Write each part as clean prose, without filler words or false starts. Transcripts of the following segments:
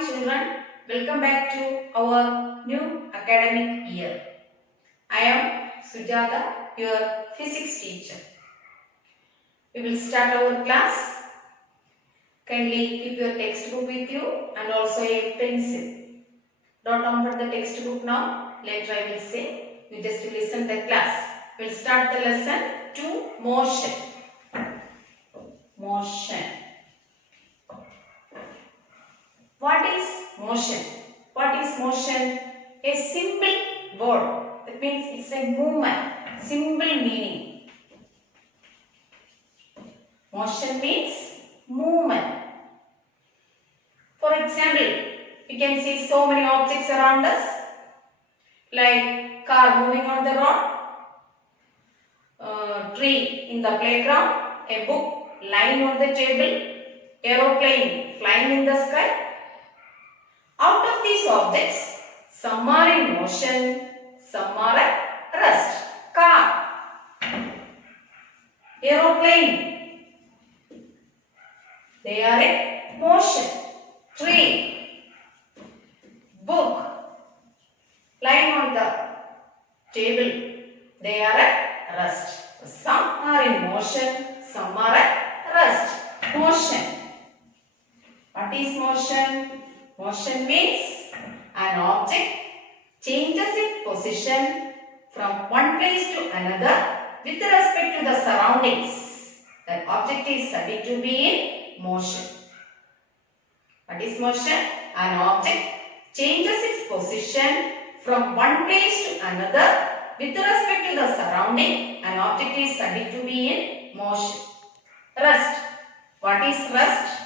children, welcome back to our new academic year. I am Sujata, your physics teacher. We will start our class. Kindly keep your textbook with you and also a pencil. Don't open the textbook now. Later I will say. You just listen the class. We will start the lesson to motion. Motion. What is motion? What is motion? A simple word. That means it's a movement. Simple meaning. Motion means movement. For example, you can see so many objects around us, like car moving on the road, tree in the playground, a book lying on the table, aeroplane flying in the sky. Out of these objects, some are in motion, some are at rest. Car, aeroplane, they are in motion. Tree, book, lying on the table, they are at rest. Some are in motion, some are at rest. Motion. What is motion? Motion means an object changes its position from one place to another with respect to the surroundings. That object is said to be in motion. What is motion? An object changes its position from one place to another with respect to the surrounding. An object is said to be in motion. Rest. What is rest?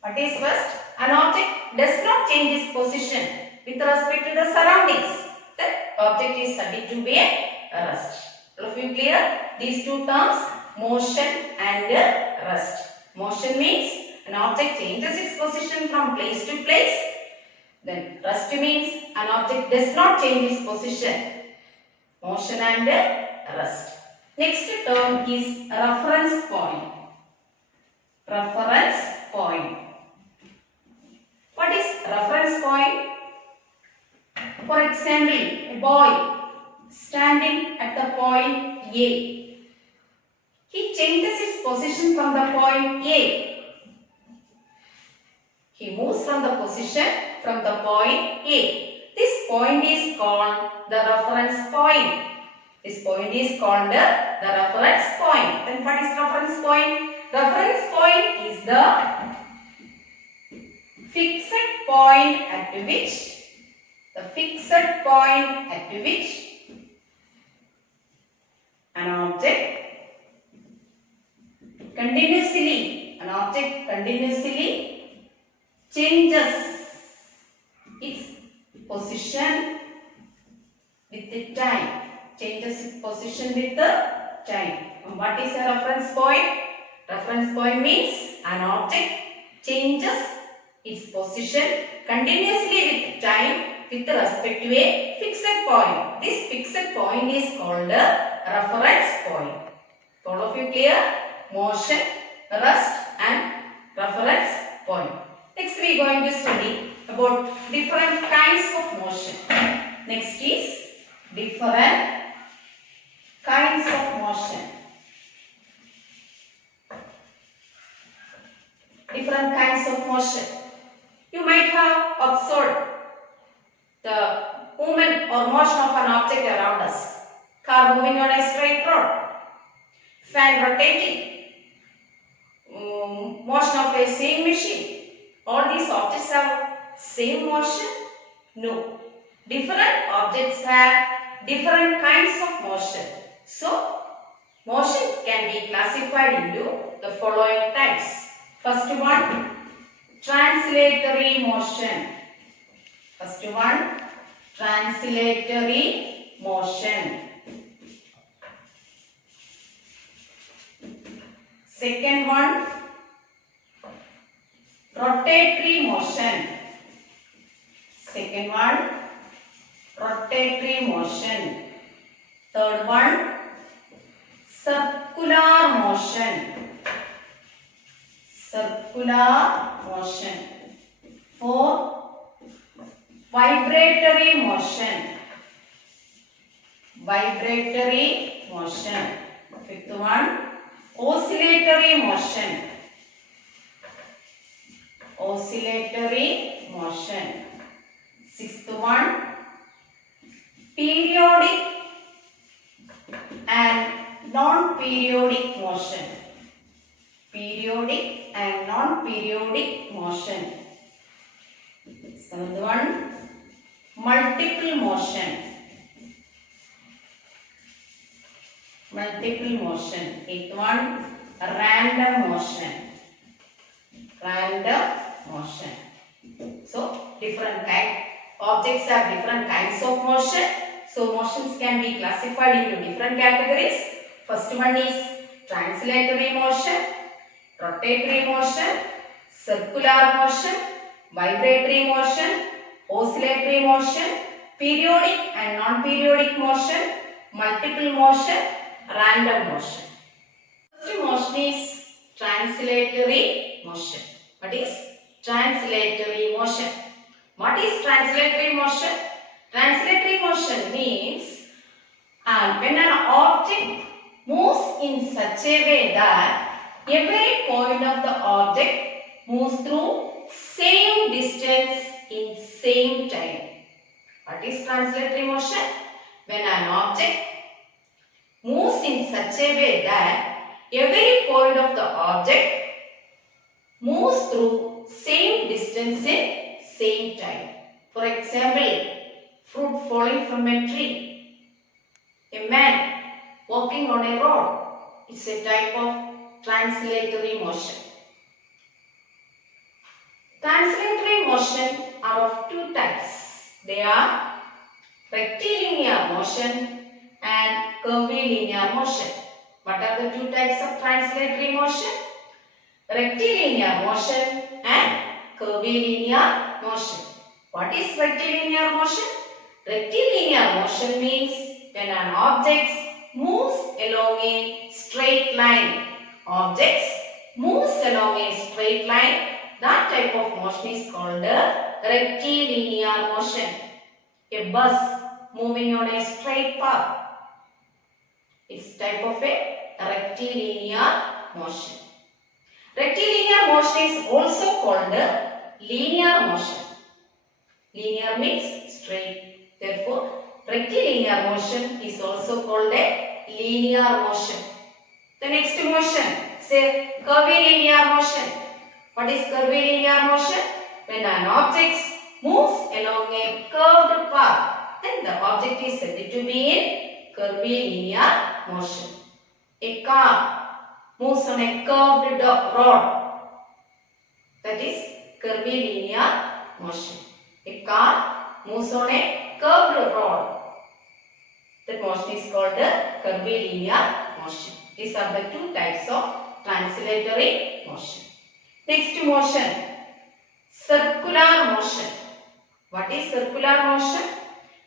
What is rest? An object does not change its position with respect to the surroundings. That object is said to be a rest. All of you clear? These two terms, motion and rest. Motion means an object changes its position from place to place. Then rest means an object does not change its position. Motion and rest. Next term is reference point. Reference point. What is reference point? For example, a boy standing at the point A. He changes his position from the point A. He moves from the position from the point A. This point is called the reference point. This point is called the reference point. Then what is reference point? Reference point is the fixed point at which an object continuously changes its position with the time. And what is a reference point? Reference point means an object changes its position continuously with time with respect to a fixed point. This fixed point is called a reference point. All of you clear? Motion, rest and reference point. Next we are going to study about different kinds of motion. Next is different kinds of motion. Different kinds of motion. You might have observed the movement or motion of an object around us. Car moving on a straight road. Fan rotating. Motion of a sewing machine. All these objects have same motion? No. Different objects have different kinds of motion. So, motion can be classified into the following types. First one, translatory motion. First one, translatory motion. Second one, rotatory motion. Second one, rotatory motion. Third one, circular motion. Circular motion. Vibratory motion. Vibratory motion. Fifth one, oscillatory motion. Oscillatory motion. Sixth one, periodic and non-periodic motion. Periodic and non-periodic motion. Seventh one, multiple motion. Multiple motion. Eighth one, random motion. Random motion. So, different kind. Objects have different kinds of motion. So, motions can be classified into different categories. First one is translatory motion, rotatory motion, circular motion, vibratory motion, oscillatory motion, periodic and non-periodic motion, multiple motion, random motion. First motion is translatory motion. What is translatory motion? What is translatory motion? Translatory motion means when an object moves in such a way that every point of the object moves through same distance in same time. What is translatory motion? When an object moves in such a way that every point of the object moves through same distance in same time. For example, fruit falling from a tree, a man walking on a road. It's a type of translatory motion. Translatory motion are of two types. They are rectilinear motion and curvilinear motion. What are the two types of translatory motion? Rectilinear motion and curvilinear motion. What is rectilinear motion? Rectilinear motion means when an object moves along a straight line. Objects moves along a straight line. That type of motion is called rectilinear motion. A bus moving on a straight path. It's type of a rectilinear motion. Rectilinear motion is also called linear motion. Linear means straight. Therefore, rectilinear motion is also called a linear motion. The next motion, say curvilinear motion. What is curvilinear motion? When an object moves along a curved path, then the object is said to be in curvilinear motion. A car moves on a curved road. That is curvilinear motion. A car moves on a curved road. That motion is called curvilinear motion. These are the two types of translatory motion. Next motion, circular motion. What is circular motion?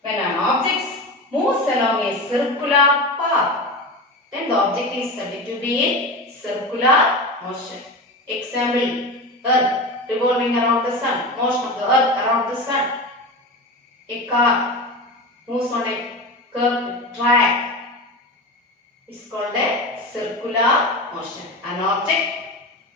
When an object moves along a circular path, then the object is said to be in circular motion. Example, Earth revolving around the sun, motion of the Earth around the sun. A car moves on a curved track. It's called a circular motion. An object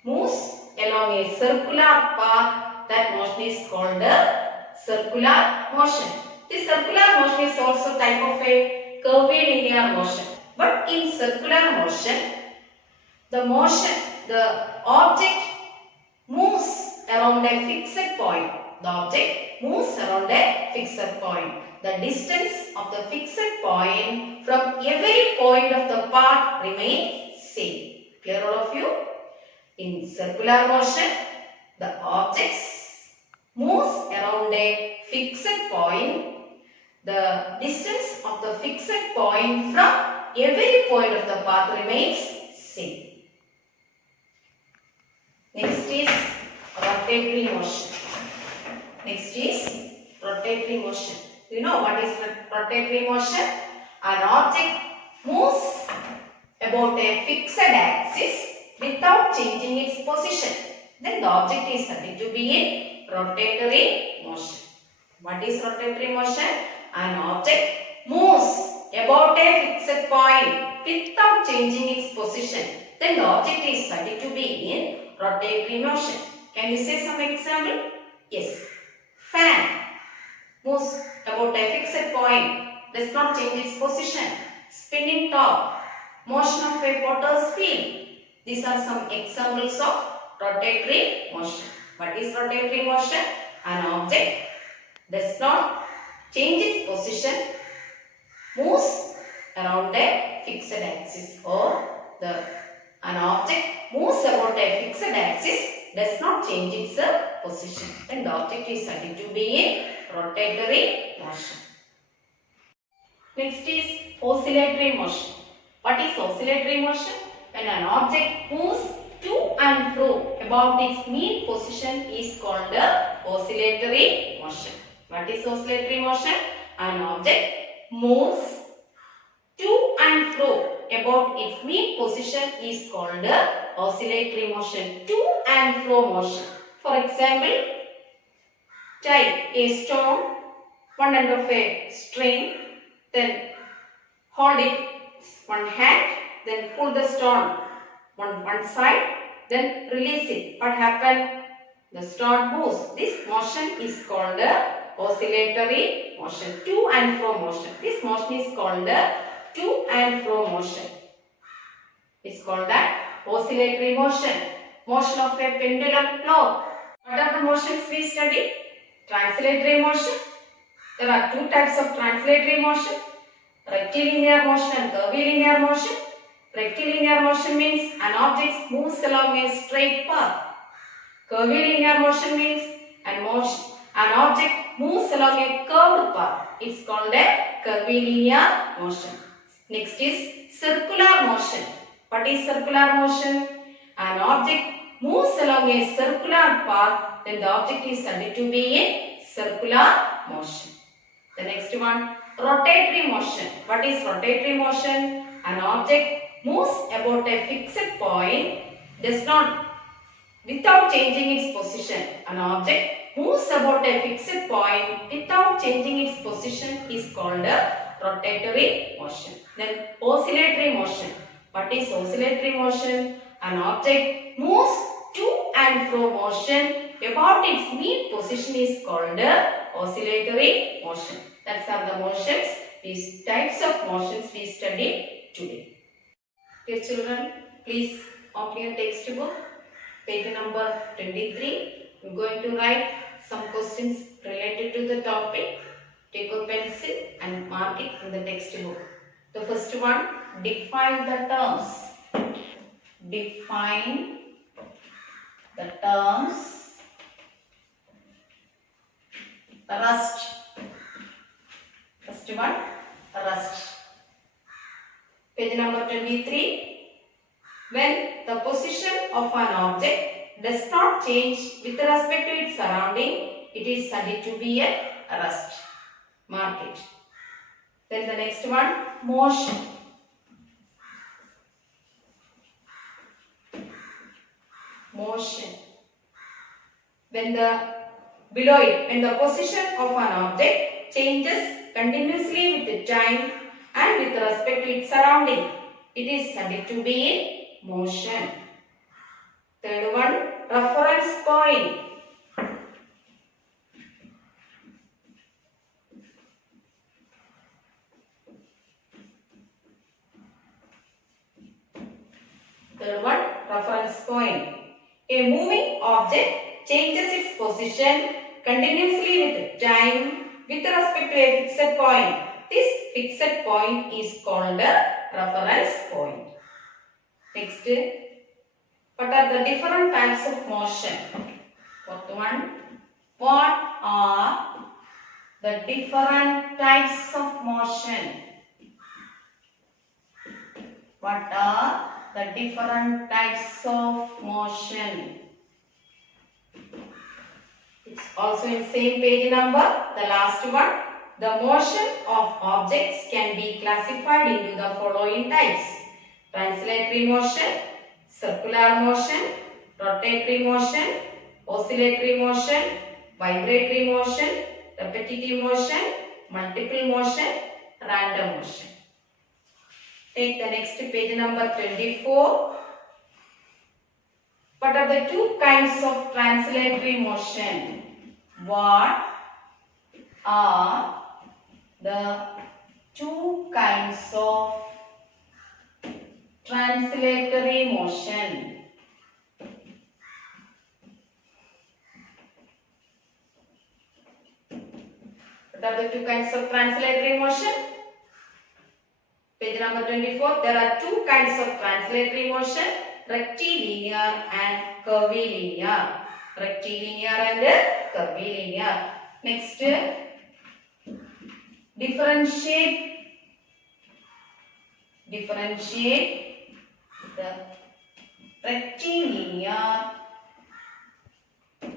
moves along a circular path. That motion is called a circular motion. This circular motion is also type of a curvilinear motion. But in circular motion, the object moves around a fixed point. The object moves around a fixed point. The distance of the fixed point from every point of the path remains same. Clear all of you? In circular motion, the object moves around a fixed point. The distance of the fixed point from every point of the path remains same. Next is rotatory motion. Next is rotatory motion. You know what is rotatory motion? An object moves about a fixed axis without changing its position. Then the object is said to be in rotatory motion. What is rotatory motion? An object moves about a fixed point without changing its position. Then the object is studied to be in rotatory motion. Can you say some example? Yes. Fan moves about a fixed point, does not change its position. Spinning top, motion of a potter's wheel. These are some examples of rotatory motion. What is rotatory motion? An object does not change its position, moves around a fixed axis, or an object moves about a fixed axis, does not change its position. Then the object is studied to be in rotatory motion. Next is oscillatory motion. What is oscillatory motion? When an object moves to and fro about its mean position is called the oscillatory motion. What is oscillatory motion? An object moves to and fro about its mean position is called the oscillatory motion. To and fro motion. For example, tie a stone one end of a string, then hold it one hand, then pull the stone one side, then release it. What happened? The stone moves. This motion is called the oscillatory motion, to and fro motion. This motion is called the to and fro motion. It's called that oscillatory motion. Motion of a pendulum clock. What are the motions we studied? Translatory motion. There are two types of translatory motion. Rectilinear motion and curvilinear motion. Rectilinear motion means an object moves along a straight path. Curvilinear motion means an object moves along a curved path. It's called a curvilinear motion. Next is circular motion. What is circular motion? An object moves along a circular path, then the object is studied to be in circular motion. The next one, rotatory motion. What is rotatory motion? An object moves about a fixed point, without changing its position. An object moves about a fixed point without changing its position is called a rotatory motion. Then oscillatory motion. What is oscillatory motion? An object moves to and fro motion about its mean position is called oscillatory motion. That's are the motions, these types of motions we studied today. Dear children, please open your textbook, page number 23. I'm going to write some questions related to the topic. Take a pencil and mark it in the textbook. The first one, define the terms. Define the terms. Rust. First one, rust. Page number 23. When the position of an object does not change with respect to its surrounding, it is studied to be a rust. Mark it. Then the next one, motion. Motion. When the position of an object changes continuously with time and with respect to its surrounding, it is studied to be in motion. Third one, reference point. Third one, reference point. A moving object changes its position continuously with time with respect to a fixed point. This fixed point is called a reference point. Next, what are the different types of motion? Fourth one, what are the different types of motion? What are the different types of motion? It's also in same page number. The last one. The motion of objects can be classified into the following types. Translatory motion, circular motion, rotatory motion, oscillatory motion, vibratory motion, repetitive motion, multiple motion, random motion. Take the next page number 24. What are the two kinds of translatory motion? What are the two kinds of translatory motion? What are the two kinds of translatory motion? Page number 24. There are two kinds of translatory motion, rectilinear and curvilinear. Rectilinear and curvilinear. Next, differentiate the rectilinear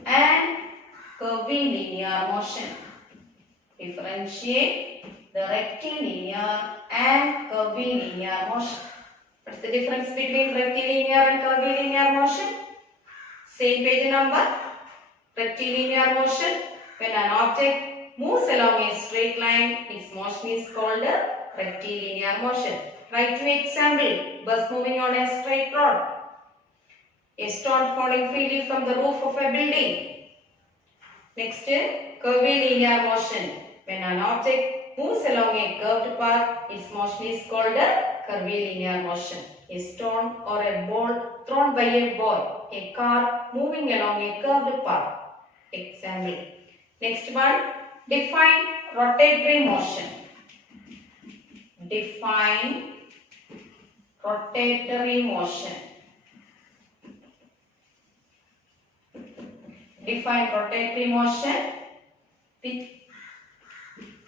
and curvilinear motion. Differentiate the rectilinear and curvilinear motion. What's the difference between rectilinear and curvilinear motion? Same page number. Rectilinear motion, when an object moves along a straight line, its motion is called a rectilinear motion. Write me example. Bus moving on a straight road. A stone falling freely from the roof of a building. Next, curvilinear motion. When an object moves along a curved path, its motion is called a curvilinear motion. A stone or a ball thrown by a boy. A car moving along a curved path. Example. Next one, define rotatory motion. Define rotatory motion. Define rotatory motion with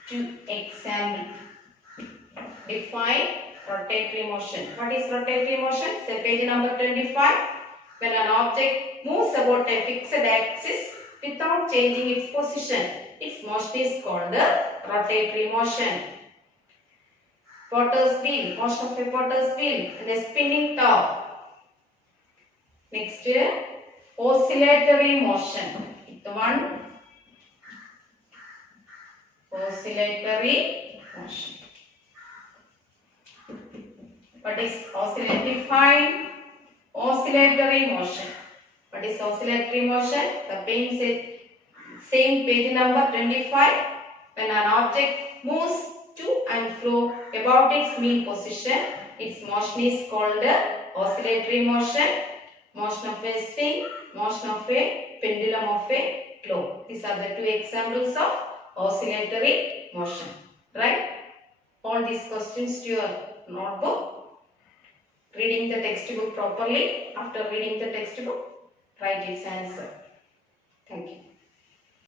two examples. Define rotatory motion. What is rotatory motion? Say page number 25. When an object moves about a fixed axis without changing its position, its motion is called the rotatory motion. Potter's wheel, motion of a potter's wheel and a spinning top. Next, oscillatory motion. One, oscillatory motion. What is oscillatory? Define oscillatory motion. What is oscillatory motion? The same page number 25. When an object moves to and fro about its mean position, its motion is called oscillatory motion. Motion of a swing, motion of a pendulum of a globe. These are the two examples of oscillatory motion. Right? All these questions to your notebook. Reading the textbook properly. After reading the textbook, write its answer. Thank you.